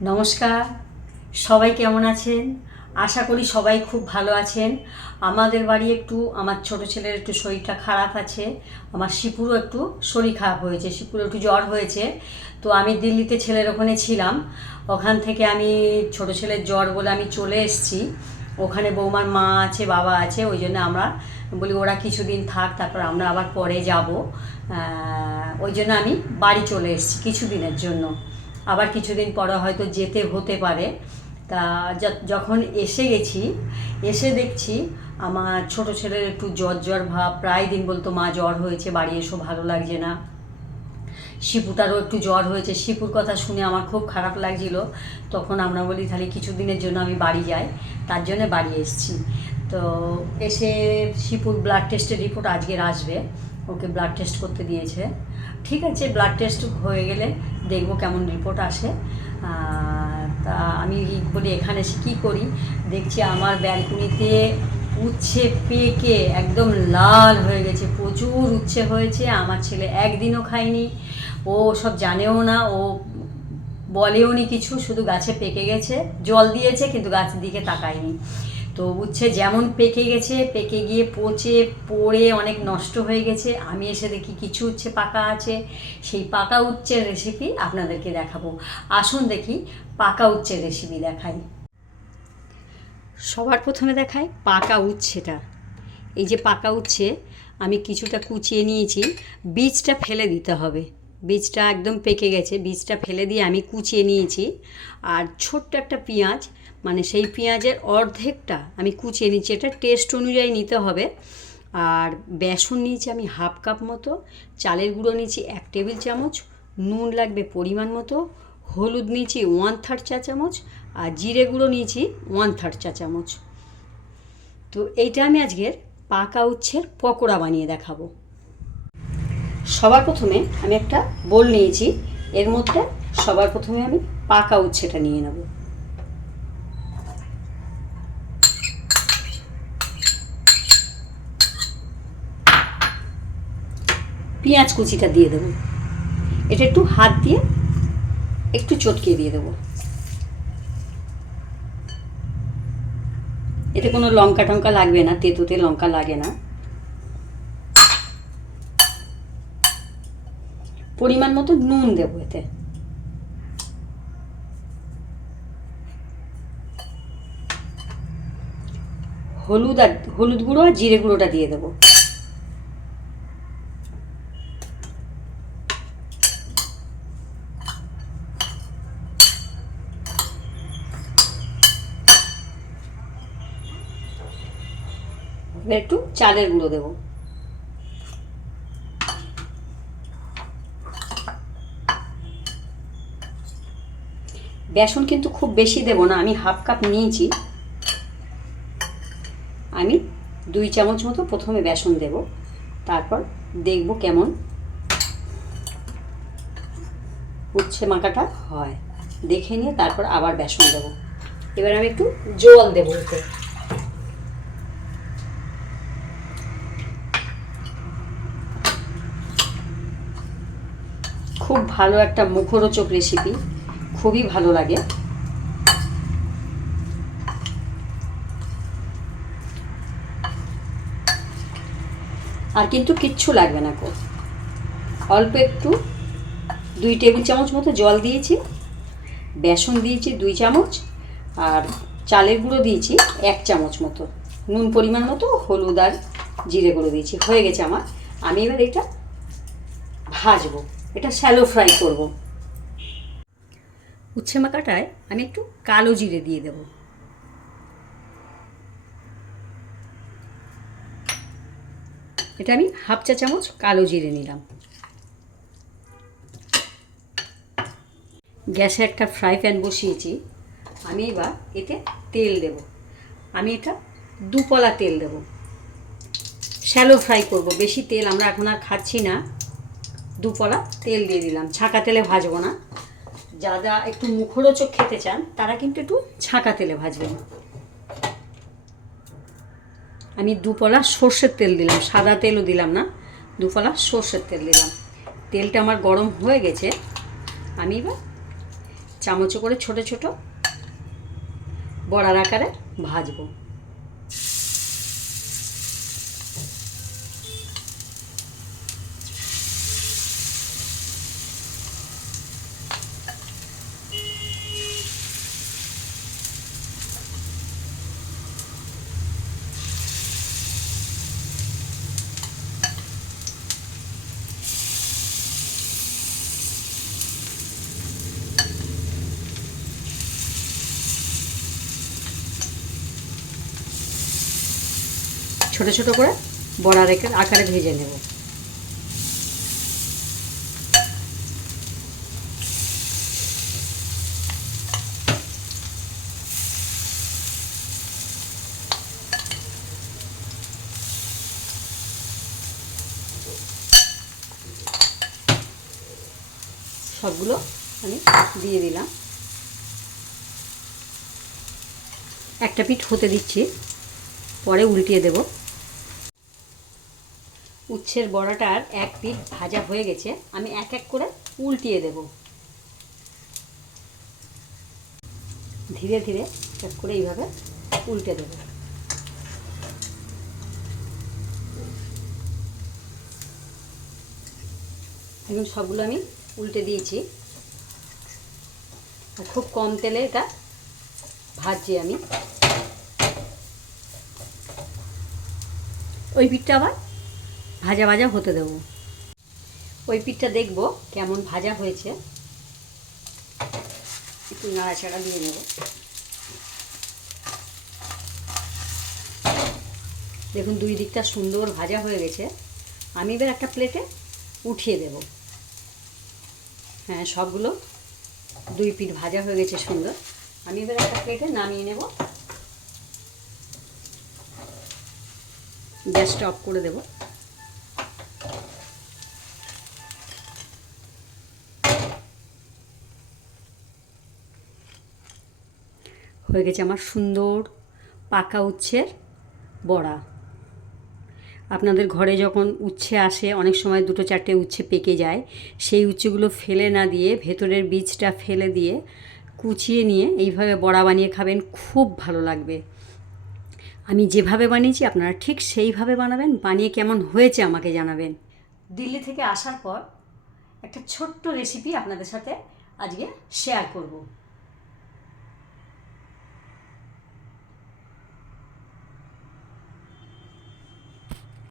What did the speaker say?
নমস্কার, সবাই কেমন আছেন? আশা করি সবাই খুব ভালো আছেন। আমাদের বাড়ি একটু আমার ছোট ছেলের একটু শরীরটা খারাপ আছে। আমার শিপুরও একটু শরীর খারাপ হয়েছে, শিপুর একটু জ্বর হয়েছে। তো আমি দিল্লিতে ছেলের ওখানে ছিলাম, ওখান থেকে আমি ছোট ছেলের জ্বর বলে আমি চলে এসেছি। ওখানে বৌমার মা আছে, বাবা আছে, ওই জন্য আমরা বলি ওরা কিছুদিন থাক, তারপর আমরা আবার পরে যাব। ওই জন্য আমি বাড়ি চলে এসেছি কিছুদিনের জন্য। আবার কিছুদিন পরে হয়তো যেতে হতে পারে। তা যখন এসে গেছি, এসে দেখছি আমার ছোট ছেলের একটু জ্বর জ্বর ভাব, প্রায় দিন বলতো মা জ্বর হয়েছে, বাড়ি এসো, ভালো লাগছে না। শিপুটারও একটু জ্বর হয়েছে, শিপুর কথা শুনে আমার খুব খারাপ লাগছিল। তখন আমরা বলি তাহলে কিছুদিনের জন্য আমি বাড়ি যাই, তার জন্য বাড়ি এসেছি। তো এসে শিপুর ব্লাড টেস্টের রিপোর্ট আজকের আসবে, ওকে ব্লাড টেস্ট করতে দিয়েছে। ঠিক আছে, ব্লাড টেস্ট হয়ে গেলে দেখব কেমন রিপোর্ট আসে। তা আমি বলি এখানে এসে কী করি, দেখছি আমার ব্যালকনিতে উচ্ছে পেকে একদম লাল হয়ে গেছে, প্রচুর উচ্ছে হয়েছে। আমার ছেলে একদিনও খায়নি, ও সব জানেও না, ও বলেও নি কিছু, শুধু গাছে পেকে গেছে, জল দিয়েছে কিন্তু গাছের দিকে তাকায়নি। তো উচ্ছে যেমন পেকে গেছে, পেকে গিয়ে পচে পড়ে অনেক নষ্ট হয়ে গেছে। আমি এসে দেখি কিছু উচ্ছে পাকা আছে, সেই পাকা উচ্ছের রেসিপি আপনাদেরকে দেখাবো। আসুন দেখি পাকা উচ্ছের রেসিপি দেখাই। সবার প্রথমে দেখাই পাকা উচ্ছেটা। এই যে পাকা উচ্ছে আমি কিছুটা কুচিয়ে নিয়েছি, বীজটা ফেলে দিতে হবে। বীজটা একদম পেকে গেছে, বীজটা ফেলে দিয়ে আমি কুচিয়ে নিয়েছি। আর ছোট্ট একটা পেঁয়াজ, মানে সেই পেঁয়াজের অর্ধেকটা আমি কুচিয়ে নিচ্ছি, এটা টেস্ট অনুযায়ী নিতে হবে। আর বেসন নিয়েছি আমি হাফ কাপ মতো, চালের গুঁড়ো নিয়েছি 1 টেবিল চামচ, নুন লাগবে পরিমাণ মতো, হলুদ নিয়েছি 1/3 চা চামচ, আর জিরে গুঁড়ো নিয়েছি 1/3 চা চামচ। তো এইটা আমি আজকের পাকা উচ্ছের পকোড়া বানিয়ে দেখাবো। সবার প্রথমে আমি একটা বোল নিয়েছি, এর মধ্যে সবার প্রথমে আমি পাকা উচ্ছেটা নিয়ে নেব। পেঁয়াজ কুচিটা দিয়ে দেবো, এটা একটু হাত দিয়ে একটু চটকিয়ে দিয়ে দেবো। এতে কোনো লঙ্কা টঙ্কা লাগবে না, তেঁতুতে লঙ্কা লাগে না। পরিমাণ মতো নুন দেবো এতে। হলুদ গুঁড়ো আর জিরে গুঁড়োটা দিয়ে দেবো। এবার একটু চালের গুঁড়ো দেবো। বেসন কিন্তু খুব বেশি দেব না, আমি হাফ কাপ নিয়েছি, আমি 2 চামচ মতো প্রথমে বেসন দেব, তারপর দেখব কেমন উচ্ছে মাখাটা হয়, দেখে নিয়ে তারপর আবার বেসন দেব। এবার আমি একটু জল দেবো এতে। খুব ভালো একটা মুখরোচক রেসিপি, খুবই ভালো লাগে। আর কিন্তু কিচ্ছু লাগবে না কো, অল্প একটু 2 টেবিল চামচ মতো জল দিয়েছি, বেসন দিয়েছি 2 চামচ, আর চালের গুঁড়ো দিয়েছি 1 চামচ মতো, নুন পরিমাণ মতো, হলুদ আর জিরে গুঁড়ো দিয়েছি। হয়ে গেছে আমার। আমি এবার এটা ভাজবো, এটা শ্যালো ফ্রাই করব। উচ্ছে মাখাটায় আমি একটু কালো জিরে দিয়ে দেব। এটা আমি হাফ চা চামচ কালো জিরে নিলাম। গ্যাসে একটা ফ্রাই প্যান বসিয়েছি, আমি এবার এতে তেল দেব। আমি এটা 2 পলা তেল দেব, শ্যালো ফ্রাই করব, বেশি তেল আমরা এখন আর খাচ্ছি না। 2 পলা তেল দিয়ে দিলাম, ছাঁকা তেলে ভাজবো না। যারা একটু মুখরোচক খেতে চান তারা কিন্তু একটু ছাঁকা তেলে ভাজবেন। আমি 2 পলা সর্ষের তেল দিলাম, সাদা তেলও দিলাম না, 2 পলা সর্ষের তেল দিলাম। তেলটা আমার গরম হয়ে গেছে, আমি এবার চামচে করে ছোট ছোট বড়ার আকারে ভাজবো। ছোট ছোট করে বড়ার আকারে ভেজে নেব। সবগুলো আমি দিয়ে দিলাম। একটা পিঠ হতে দিচ্ছি, পরে উল্টিয়ে দেব। উচ্ছের বড়াটার এক পিঠ ভাজা হয়ে গেছে, আমি এক এক করে উল্টিয়ে দেব। ধীরে ধীরে এক করে এইভাবে উল্টে দেব। এখন সবগুলো আমি উল্টে দিয়েছি। খুব কম তেলে এটা ভাজছি আমি। ওই পিঠটা আবার ভাজা ভাজা হতে দেব। ওই পিঠটা দেখব কেমন ভাজা হয়েছে, একটু নাড়াচাড়া দিয়ে নেব। দেখুন দুই দিকটা সুন্দর ভাজা হয়ে গেছে। আমি এবার একটা প্লেটে উঠিয়ে দেব। হ্যাঁ, সবগুলো দুই পিঠ ভাজা হয়ে গেছে সুন্দর। আমি এবার একটা প্লেটে নামিয়ে নেব। গ্যাসটা অফ করে দেব। হয়ে গেছে আমার সুন্দর পাকা উচ্ছের বড়া। আপনাদের ঘরে যখন উচ্ছে আসে, অনেক সময় দুটো চারটে উচ্ছে পেকে যায়, সেই উচ্ছেগুলো ফেলে না দিয়ে ভেতরের বীজটা ফেলে দিয়ে কুচিয়ে নিয়ে এইভাবে বড়া বানিয়ে খাবেন, খুব ভালো লাগবে। আমি যেভাবে বানিয়েছি আপনারা ঠিক সেইভাবে বানাবেন। বানিয়ে কেমন হয়েছে আমাকে জানাবেন। দিল্লি থেকে আসার পর একটা ছোট্ট রেসিপি আপনাদের সাথে আজকে শেয়ার করব।